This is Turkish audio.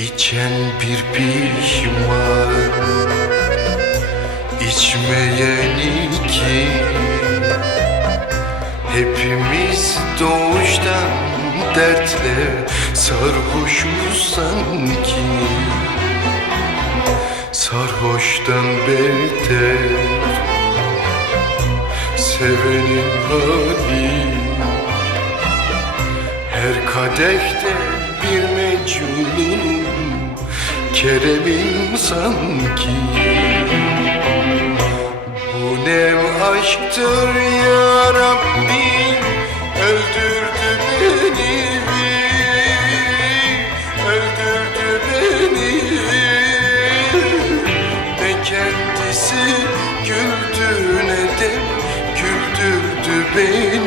İçen bir pişman İçmeyen iki. Hepimiz doğuştan dertle sarhoşuz sanki? Sarhoştan beter Sevenin hali. Her kadehte bir mecnun Kerem'in sanki. Bu ne aşktır ya Rabbi? Öldürdü beni. Öldürdü beni. Ne kendisi güldü ne de güldürdü beni